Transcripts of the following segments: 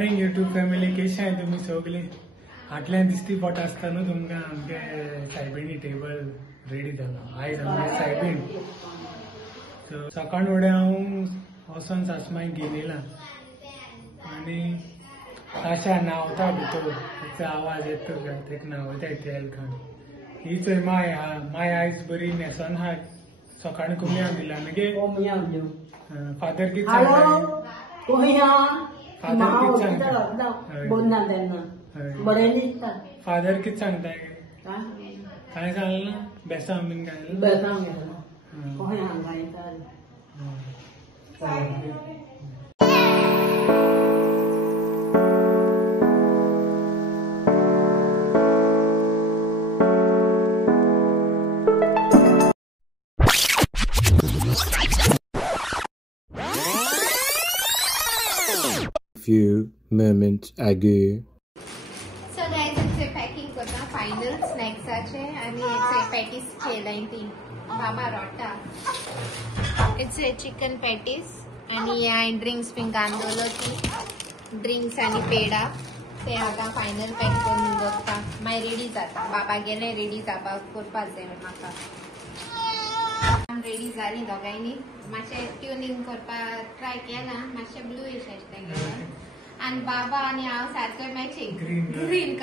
Morning YouTube family कशी आहे तुम्ही सगळे फाटल्यान दिसती पट आसतना तुमकां आमगे सायबिणी टेबल रेडी जाला आयज आमगे सायबीण सो सकाळ फुडें हांव वचोन सासमाईक घेवन येयला आनी ताशा न्हांवता भितर तिचो आवाज येता काय तेका न्हांवयता तेल खाण ही थंय माय आयज बरी न्हेसोन आहा सकाळी कुमयां दिला मगे फादर कितें सांगता फादर कितें सांगता काय सांगलें ना बेसांव bin Few moments ago. So guys, it's a packing करता final snacks आचे आणि it's a patties केलाय ती बाबा रोटा. It's a chicken patties आणि या drinks पिंक आंदोलो ती drinks आणि पेडा ते आता final pack करून बघता माय रेडी जाता बाबा गेले रेडी जावपा करपा जाय म्हाका रेडी जाली दोगांयनी मातशें ट्युनिंग करपा ट्राय केला मातशें ब्लूइश अशें गेलें आणि बाबा आणि हांव सारकें मॅचिंग ग्रीन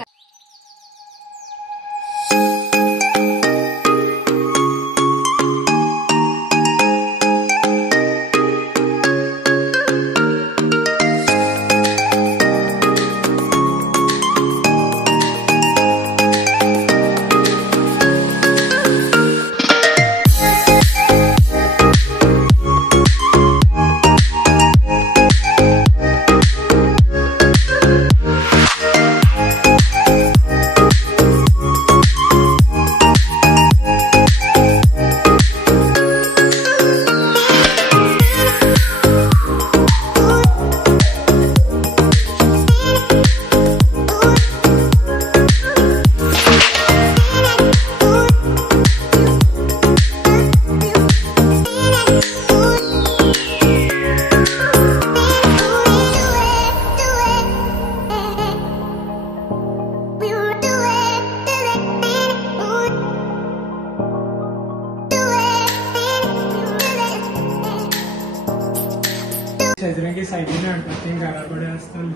शेजऱ्याची सायडीन हाडटा ती घरा कडेन आसतली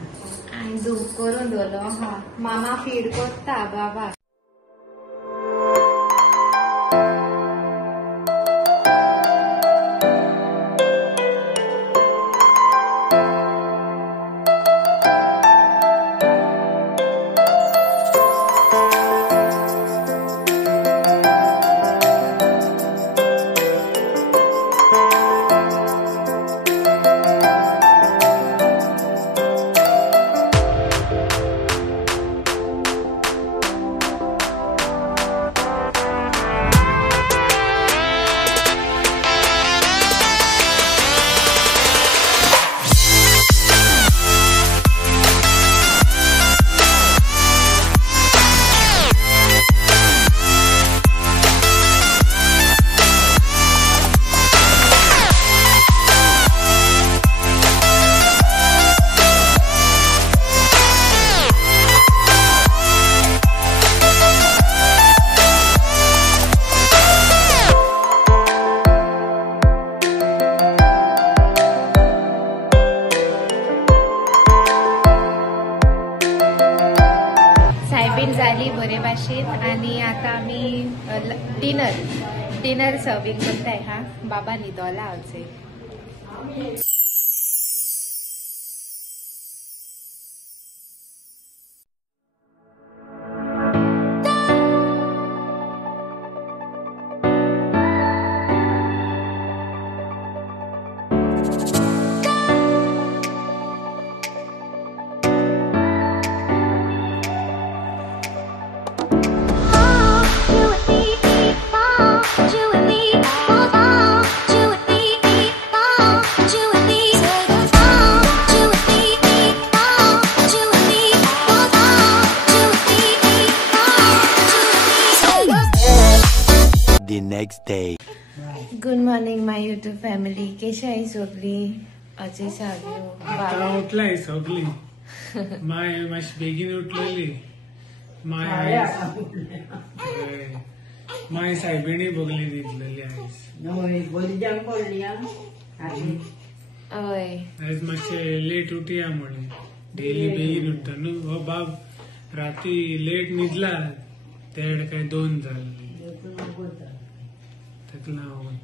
आणि धूप करून दवरलो हा मामा फीड करता बाबा झाली बरे भाशेन आणि आता आम्ही डिनर सर्विंग करताय हा बाबा न्हिदोला आमचे next day. Good morning, my YouTube family. केशा आहे सगळी अजय सागयो आता उठलाय सगळी माय मातशी बेगीन उठलेली माय सायबिणी बगली दिसलेली आयज मातशे लेट उठया म्हणे डेली बेगीन उठता न्हू हो बाब राती लेट न्हिदला तेड काय 2 जाले ताका लागून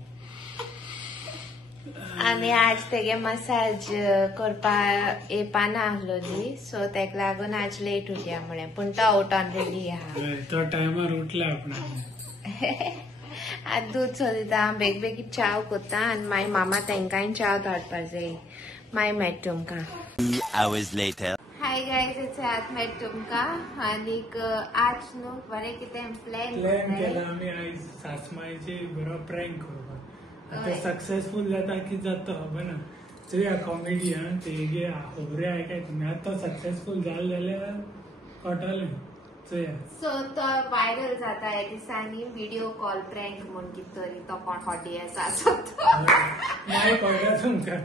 आमी आज तेगे मसाज करपा येवपाना आसलोली सो तेका लागून आज लेट उठया म्हळें पूण तो आउट ऑन रेडी आहा तो टायमार उठला आपण आज दूध सोदिता हांव बेगीन चाव कोत्ता आनी मागीर मामा तेंकाय चाव धाडपा जाय मागीर मेट तुमकां 2 hours later. Hi guys it's आत मेट तुमकां आनीक आज न्हू बरें कितें प्लॅन केला आमी आयज सासमायचे बरो प्रँक करपाक आता सक्सेसफुल जाता की जाता खबर ना चोया कॉमेडी हा तेगे खबऱ्यो आयकाय तुमी आतां तो सक्सेसफुल जाल जाल्यार कळटलें चोया सो तो व्हायरल जाता ह्या दिसांनी व्हिडिओ कॉल प्रँक म्हूण कितें तरी तो कोण हॉटी आसा सो नाही कळटा तुमकां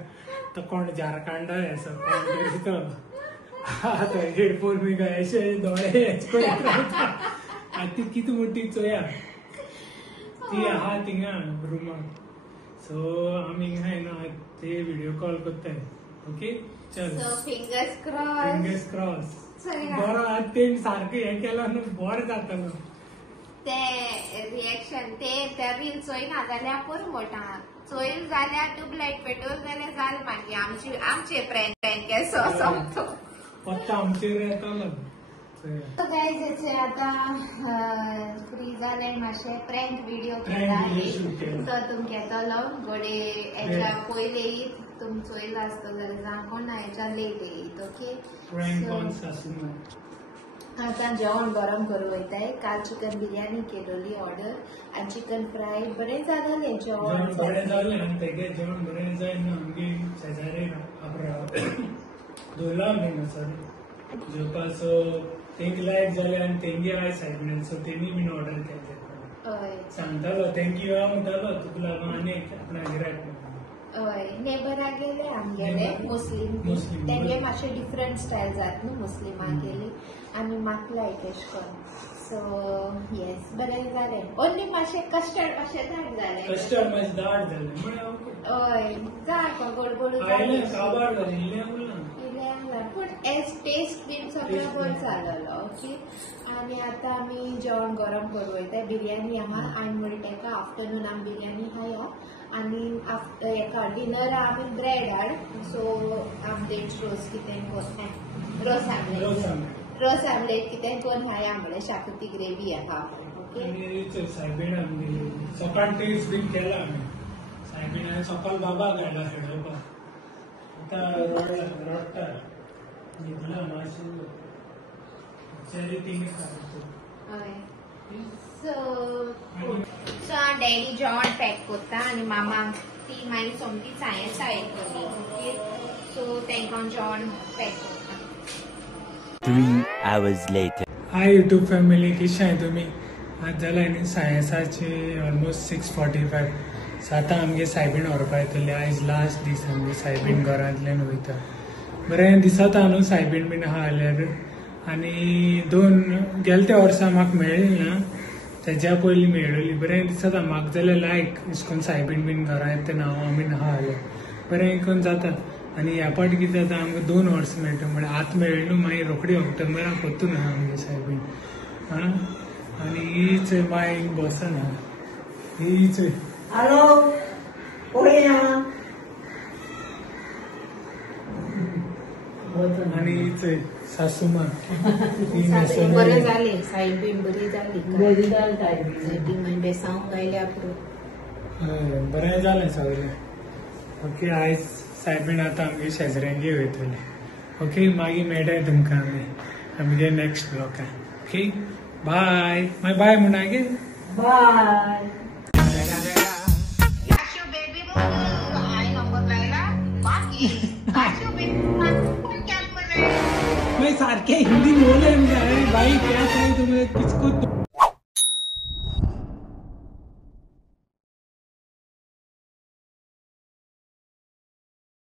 तो कोण झारखंडा असो कोण तरी तो आता हेडफोन बी काय अशे दोळे हेच करीत रावता आतां कितें मोठी चोया ती आहा थिंगा रुमाक सो आमी हाय ना ते व्हिडिओ कॉल करताय ओके चल सो फिंगर्स क्रॉस बरो आज ते सारकें हे केला न्हू बरो जातलो ते रिएक्शन ते रील चोयना जाल्यार पुरो मोठा चोयल जाल्यार ट्यूबलायट पेटोवल जाल्यार जालें मागीर आमचे प्रँक केसो सोंपतो फक्त आमचेर येतलो So guys, it's आतां फ्री जाले मातशे प्रँक व्हिडिओ केला तो तुमकां येतलो गोडे हेच्या पयले तुम चोयलो आसतलो जाल्यार जावं कोण ना हेच्या लेट येयत ओके आतां जेवण गरम करूं वयताय काल चिकन बिर्याणी केलोली ऑर्डर आनी चिकन फ्राय बरें जालेलें जेवण बरें जालें आनी तेगे जेवण बरें जायना आमगे शेजारी दवरला आमी सॉरी जेवपा सो तेंक लायक जालें आनी तेंगे आयज सायबिण्यान सो तेणी बीन ऑर्डर केलें सांगतालो थँक्यू हांव म्हणटालो तुका लागून आनी आपणा गिरायक हय नेबरा गेले आमगेले मुस्लीम तेंगे मातशे डिफरंट स्टायल जात न्हू मुस्लिमाक गेली आमी म्हाका लायक एश कोन सो येस बरें जालें ओन्ली मातशें कस्टर्ड मातशें धाड जालें कस्टर्ड मातशें दाट जालें म्हळ्यार हय जाय गडबड आयलें काबार जालें इल्लें उरलां पूण एज टेस्ट बीन सगळें बरो जालोलो ओके आनी आतां आमी जेवण गरम करूं वयता बिर्याणी आहा आनी म्हणटा तेका आफ्टरनून आमी बिर्याणी खाया आनी आफ्टर हेका डिनर आमी ब्रेड हाड सो आमलेट रोस कितें कोन रोस आमलेट कितें कोन खाया म्हळ्यार शाकुती ग्रेवी आहा ओके सायबीण आमगेली सकाळ टेस्ट बीन केला आमी सायबीण सकाळ बाबा घायला खेळोवपाक आतां रडटा न्हिदला मातशें चली तिंग हय सो हांव डॅडी जेवण पॅक कोत्ता आनी मामा ती मागीर सोमती सायन्सा येतली ओके सो तेंकां जेवण पॅक कोत्ता 3 hours later. Hi YouTube family कशी आहे तुम्ही आज जाल्यार न्ही सायन्साचे ऑलमोस्ट 6:45 सो आतां आमगे सायबीण व्हरपा येतली आयज लास्ट दीस आमगे सायबीण घरांतल्यान वयता बरें दिसता न्हू सायबीण बीन आहा जाल्यार आनी 2 गेल्या वर्सा म्हाका मेळ्ळी ना तेज्या पयलीं मेळ्ळी बरें दिसता म्हाका जाल्यार लायक अशें करून सायबीण बीन घरा येता तेन्ना हांव बीन आहा जाल्यार बरें करून जाता आनी ह्या फावटी कितें जाता आमकां 2 वर्सां मेळटा म्हळ्यार आतां मेळ्ळी न्हू मागीर रोखडी ऑक्टोबराक कोत्तू ना आमगे सायबीण आं आनी हीच माय बसना हीच हॅलो कोणी आनी हीच सासूमा बरें जालें सायबीण बरी जाली सायबीण मागीर बेसांव गायल्या पुरो बरें जालें सगळें ओके आयज सायबीण आतां आमगे शेजऱ्यांगे वयतली ओके मागीर मेळटाय तुमकां आमगे नेक्स्ट ब्लॉकान ओके बाय मागीर बाय म्हणा गे बाय मैं सारखे हिंदी बोले भाई क्या कहें तुम्हें किसको